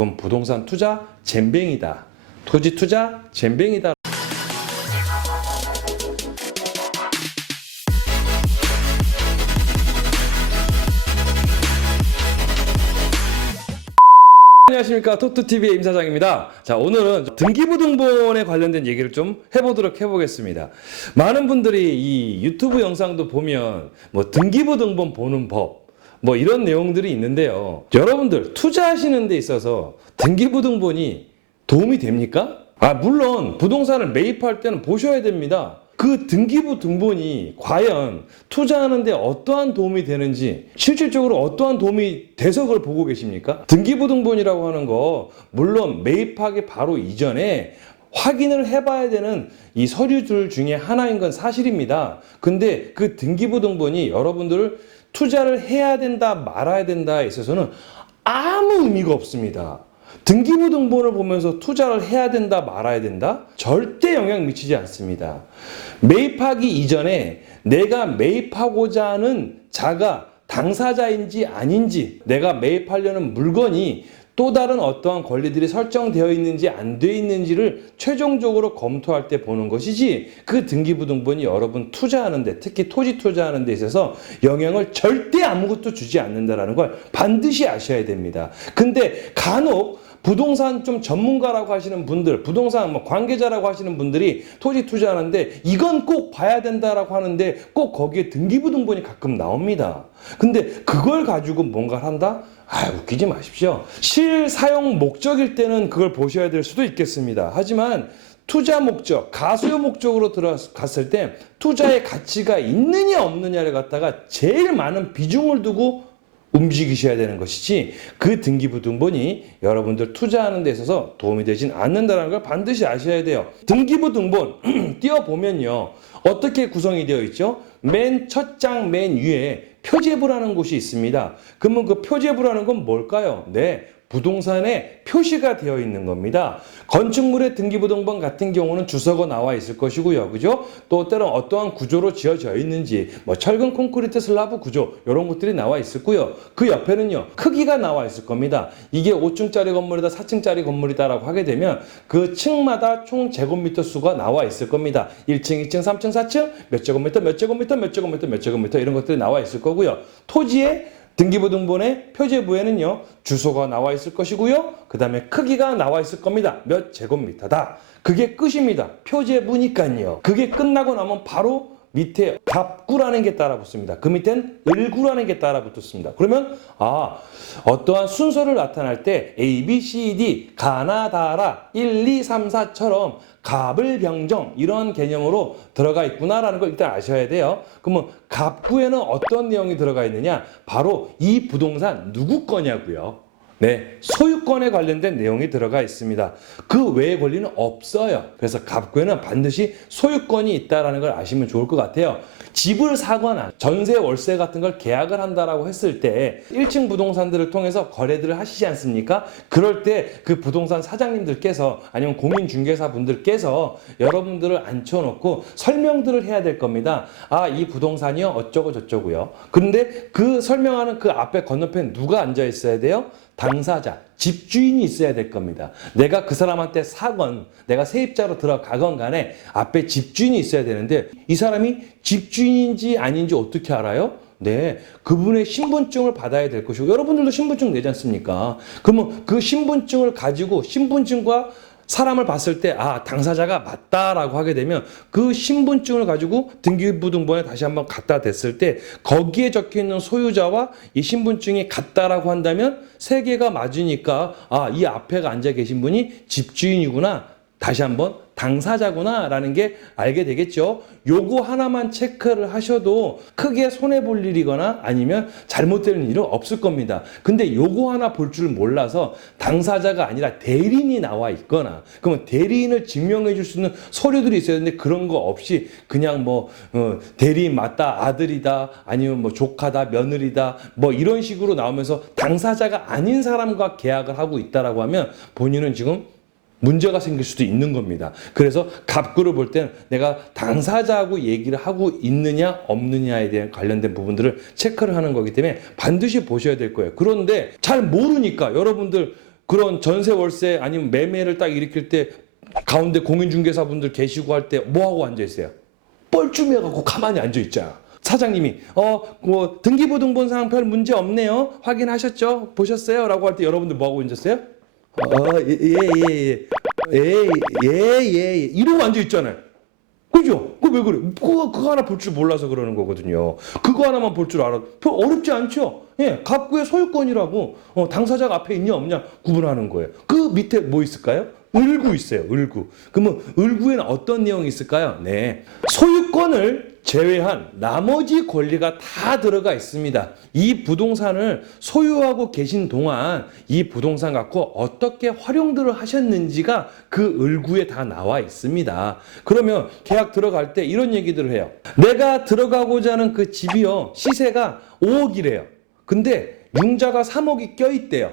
그건 부동산 투자 잼뱅이다. 토지 투자 잼뱅이다. 안녕하십니까, 토토TV의 임사장입니다. 자, 오늘은 등기부등본에 관련된 얘기를 좀 해보겠습니다. 많은 분들이 이 유튜브 영상도 보면 뭐 등기부등본 보는 법 뭐 이런 내용들이 있는데요. 여러분들 투자하시는 데 있어서 등기부등본이 도움이 됩니까? 물론 부동산을 매입할 때는 보셔야 됩니다. 그 등기부등본이 과연 투자하는 데 어떠한 도움이 되는지, 실질적으로 어떠한 도움이 돼서 그걸 보고 계십니까? 등기부등본이라고 하는 거 물론 매입하기 바로 이전에 확인을 해봐야 되는 이 서류들 중에 하나인 건 사실입니다. 근데 그 등기부등본이 여러분들을 투자를 해야 된다 말아야 된다에 있어서는 아무 의미가 없습니다. 등기부등본을 보면서 투자를 해야 된다 말아야 된다? 절대 영향 미치지 않습니다. 매입하기 이전에 내가 매입하고자 하는 자가 당사자인지 아닌지, 내가 매입하려는 물건이 또 다른 어떠한 권리들이 설정되어 있는지 안 되어 있는지를 최종적으로 검토할 때 보는 것이지, 그 등기부등본이 여러분 투자하는데, 특히 토지 투자하는 데 있어서 영향을 절대 아무것도 주지 않는다는 걸 반드시 아셔야 됩니다. 근데 간혹 부동산 좀 전문가라고 하시는 분들, 부동산 뭐 관계자라고 하시는 분들이 토지 투자하는데 이건 꼭 봐야 된다라고 하는데 꼭 거기에 등기부등본이 가끔 나옵니다. 근데 그걸 가지고 뭔가를 한다? 웃기지 마십시오. 실사용 목적일 때는 그걸 보셔야 될 수도 있겠습니다. 하지만 투자 목적, 가소유 목적으로 들어갔을 때 투자의 가치가 있느냐 없느냐를 갖다가 제일 많은 비중을 두고 움직이셔야 되는 것이지, 그 등기부등본이 여러분들 투자하는 데 있어서 도움이 되진 않는다는 걸 반드시 아셔야 돼요. 등기부등본 띄워보면요, 어떻게 구성이 되어 있죠? 맨 첫 장 맨 위에 표제부라는 곳이 있습니다. 그러면 그 표제부라는 건 뭘까요? 네, 부동산에 표시가 되어 있는 겁니다. 건축물의 등기부등본 같은 경우는 주소가 나와 있을 것이고요. 그죠? 또 때론 어떠한 구조로 지어져 있는지, 뭐 철근 콘크리트 슬라브 구조, 이런 것들이 나와 있을 거고요. 그 옆에는요, 크기가 나와 있을 겁니다. 이게 5층짜리 건물이다, 4층짜리 건물이다라고 하게 되면 그 층마다 총 제곱미터 수가 나와 있을 겁니다. 1층, 2층, 3층, 4층, 몇 제곱미터, 몇 제곱미터, 몇 제곱미터, 몇 제곱미터, 이런 것들이 나와 있을 거고요. 토지에 등기부등본의 표제부에는요, 주소가 나와 있을 것이고요. 그 다음에 크기가 나와 있을 겁니다. 몇 제곱미터다. 그게 끝입니다. 표제부니까요. 그게 끝나고 나면 바로 밑에 갑구라는 게 따라 붙습니다. 그 밑엔 을구라는 게 따라 붙습니다. 그러면 어떠한 순서를 나타날 때 A, B, C, D, 가나다라, 1, 2, 3, 4처럼 갑을병정, 이런 개념으로 들어가 있구나라는 걸 일단 아셔야 돼요. 그러면 갑구에는 어떤 내용이 들어가 있느냐? 바로 이 부동산 누구 거냐고요. 네, 소유권에 관련된 내용이 들어가 있습니다. 그 외의 권리는 없어요. 그래서 갑구에는 반드시 소유권이 있다는 걸 아시면 좋을 것 같아요. 집을 사거나 전세, 월세 같은 걸 계약을 한다라고 했을 때 1층 부동산들을 통해서 거래들을 하시지 않습니까? 그럴 때 그 부동산 사장님들께서 아니면 공인중개사 분들께서 여러분들을 앉혀놓고 설명들을 해야 될 겁니다. 이 부동산이요, 어쩌고 저쩌고요. 그런데 그 설명하는 그 앞에 건너편에 누가 앉아 있어야 돼요? 당사자, 집주인이 있어야 될 겁니다. 내가 그 사람한테 사건, 내가 세입자로 들어가건 간에 앞에 집주인이 있어야 되는데, 이 사람이 집주인인지 아닌지 어떻게 알아요? 네, 그분의 신분증을 받아야 될 것이고, 여러분들도 신분증 내지 않습니까? 그러면 그 신분증을 가지고 신분증과 사람을 봤을 때 당사자가 맞다라고 하게 되면 그 신분증을 가지고 등기부등본에 다시 한번 갖다 댔을 때 거기에 적혀있는 소유자와 이 신분증이 같다라고 한다면 세 개가 맞으니까 이 앞에 앉아 계신 분이 집주인이구나, 다시 한번 당사자구나 라는 게 알게 되겠죠. 요거 하나만 체크를 하셔도 크게 손해볼 일이거나 아니면 잘못되는 일은 없을 겁니다. 근데 요거 하나 볼 줄 몰라서 당사자가 아니라 대리인이 나와 있거나, 그러면 대리인을 증명해 줄 수 있는 서류들이 있어야 되는데 그런 거 없이 그냥 대리인 맞다, 아들이다, 아니면 조카다, 며느리다, 이런 식으로 나오면서 당사자가 아닌 사람과 계약을 하고 있다라고 하면 본인은 지금 문제가 생길 수도 있는 겁니다. 그래서 갑구를 볼 때는 내가 당사자하고 얘기를 하고 있느냐 없느냐에 대한 관련된 부분들을 체크를 하는 거기 때문에 반드시 보셔야 될 거예요. 그런데 잘 모르니까 여러분들 그런 전세 월세 아니면 매매를 딱 일으킬 때 가운데 공인중개사분들 계시고 할 때 뭐하고 앉아있어요? 뻘쭘해갖고 가만히 앉아있잖아. 사장님이 뭐 등기부등본상 별 문제 없네요. 확인하셨죠? 보셨어요? 라고 할 때 여러분들 뭐하고 앉았어요? 예. 이러고 앉아있잖아요. 그죠? 그거 왜 그래? 그거 하나 볼 줄 몰라서 그러는 거거든요. 그거 하나만 볼 줄 알아. 별 어렵지 않죠? 예, 갑구의 소유권이라고 당사자가 앞에 있냐 없냐 구분하는 거예요. 그 밑에 뭐 있을까요? 을구 있어요. 을구. 그러면 을구에는 어떤 내용이 있을까요? 네, 소유권을 제외한 나머지 권리가 다 들어가 있습니다. 이 부동산을 소유하고 계신 동안 이 부동산 갖고 어떻게 활용들을 하셨는지가 그 을구에 다 나와 있습니다. 그러면 계약 들어갈 때 이런 얘기들을 해요. 내가 들어가고자 하는 그 집이요, 시세가 5억이래요. 근데 융자가 3억이 껴있대요.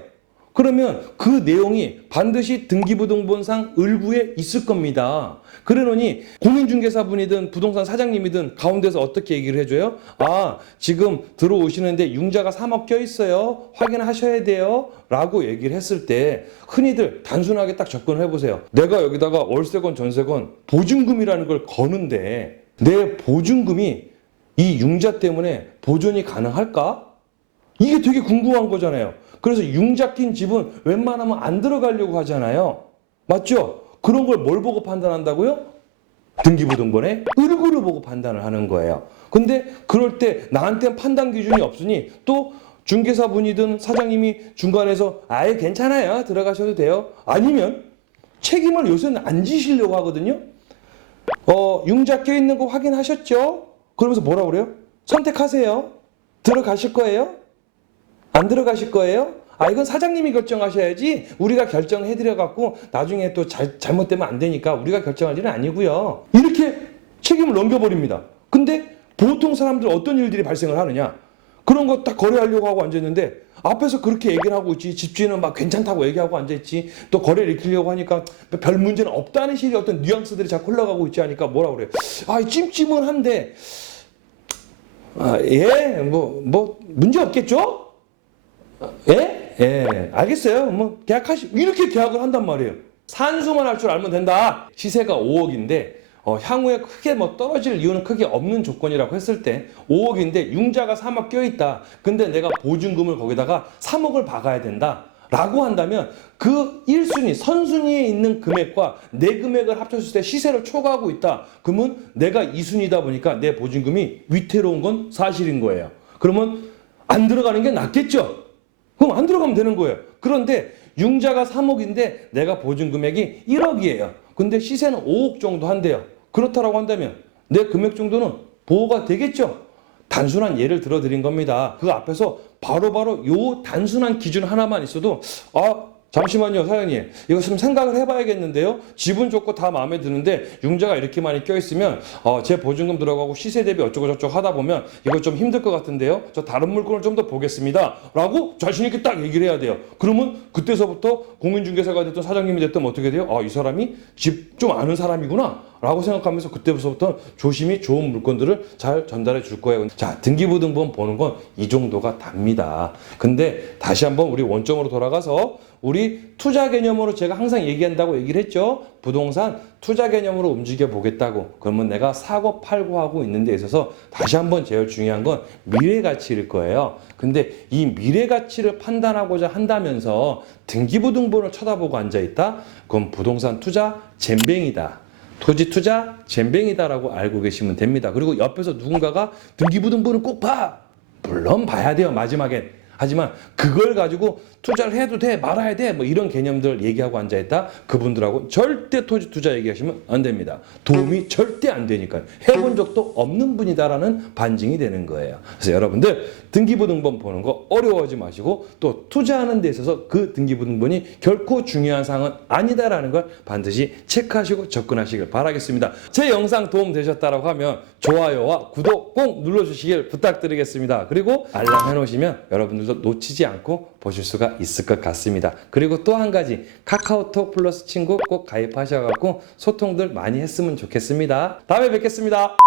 그러면 그 내용이 반드시 등기부등본상 을구에 있을 겁니다. 그러느니 공인중개사분이든 부동산 사장님이든 가운데서 어떻게 얘기를 해줘요? 지금 들어오시는데 융자가 3억 껴있어요. 확인하셔야 돼요. 라고 얘기를 했을 때 흔히들 단순하게 딱 접근을 해보세요. 내가 여기다가 월세건 전세건 보증금이라는 걸 거는데 내 보증금이 이 융자 때문에 보존이 가능할까? 이게 되게 궁금한 거잖아요. 그래서 융자 낀 집은 웬만하면 안 들어가려고 하잖아요. 맞죠? 그런 걸 뭘 보고 판단한다고요? 등기부등본의 을구를 보고 판단을 하는 거예요. 근데 그럴 때 나한테는 판단 기준이 없으니 또 중개사분이든 사장님이 중간에서 아예 괜찮아요. 들어가셔도 돼요. 아니면 책임을 요새는 안 지시려고 하거든요. 융자 껴있는 거 확인하셨죠? 그러면서 뭐라 그래요? 선택하세요. 들어가실 거예요? 안 들어가실 거예요? 이건 사장님이 결정하셔야지 우리가 결정해드려갖고 나중에 또 잘못되면 안 되니까 우리가 결정할 일은 아니고요. 이렇게 책임을 넘겨버립니다. 근데 보통 사람들 어떤 일들이 발생을 하느냐? 그런 거 딱 거래하려고 하고 앉아있는데 앞에서 그렇게 얘기를 하고 있지. 집주인은 막 괜찮다고 얘기하고 앉아있지. 또 거래를 일으키려고 하니까 별 문제는 없다는 식의 어떤 뉘앙스들이 자꾸 흘러가고 있지 하니까 뭐라 그래요? 찜찜은 한데 뭐 문제 없겠죠? 알겠어요. 이렇게 계약을 한단 말이에요. 산수만 할 줄 알면 된다. 시세가 5억인데 향후에 크게 떨어질 이유는 크게 없는 조건이라고 했을 때 5억인데 융자가 3억 껴있다. 근데 내가 보증금을 거기다가 3억을 박아야 된다. 라고 한다면 그 1순위, 선순위에 있는 금액과 내 금액을 합쳤을 때 시세를 초과하고 있다. 그러면 내가 2순위다 보니까 내 보증금이 위태로운 건 사실인 거예요. 그러면 안 들어가는 게 낫겠죠? 그럼 안 들어가면 되는 거예요. 그런데 융자가 3억인데 내가 보증 금액이 1억이에요. 근데 시세는 5억 정도 한대요. 그렇다라고 한다면 내 금액 정도는 보호가 되겠죠? 단순한 예를 들어드린 겁니다. 그 앞에서 바로바로 요 단순한 기준 하나만 있어도 잠시만요, 사장님. 이거 좀 생각을 해봐야겠는데요. 집은 좋고 다 마음에 드는데 융자가 이렇게 많이 껴있으면 제 보증금 들어가고 시세 대비 어쩌고 저쩌고 하다 보면 이거 좀 힘들 것 같은데요. 저 다른 물건을 좀 더 보겠습니다. 라고 자신 있게 딱 얘기를 해야 돼요. 그러면 그때서부터 공인중개사가 됐든 사장님이 됐든 어떻게 돼요? 이 사람이 집 좀 아는 사람이구나. 라고 생각하면서 그때부터 조심히 좋은 물건들을 잘 전달해 줄 거예요. 자, 등기부등본 보는 건 이 정도가 답니다. 근데 다시 한번 우리 원점으로 돌아가서 우리 투자 개념으로 제가 항상 얘기한다고 얘기를 했죠. 부동산 투자 개념으로 움직여 보겠다고. 그러면 내가 사고 팔고 하고 있는 데 있어서 다시 한번 제일 중요한 건 미래 가치일 거예요. 근데 이 미래 가치를 판단하고자 한다면서 등기부등본을 쳐다보고 앉아 있다? 그건 부동산 투자 잼뱅이다. 토지 투자 잼뱅이다라고 알고 계시면 됩니다. 그리고 옆에서 누군가가 등기부등본을 꼭 봐. 물론 봐야 돼요, 마지막엔. 하지만 그걸 가지고 투자를 해도 돼, 말아야 돼, 이런 개념들 얘기하고 앉아있다. 그분들하고 절대 토지 투자 얘기하시면 안 됩니다. 도움이 절대 안 되니까요. 해본 적도 없는 분이다라는 반증이 되는 거예요. 그래서 여러분들 등기부등본 보는 거 어려워하지 마시고 또 투자하는 데 있어서 그 등기부등본이 결코 중요한 사항은 아니다라는 걸 반드시 체크하시고 접근하시길 바라겠습니다. 제 영상 도움 되셨다라고 하면 좋아요와 구독 꼭 눌러주시길 부탁드리겠습니다. 그리고 알람 해놓으시면 여러분들도 놓치지 않고 보실 수가 있을 것 같습니다. 그리고 또 한 가지 카카오톡 플러스 친구 꼭 가입하셔갖고 소통들 많이 했으면 좋겠습니다. 다음에 뵙겠습니다.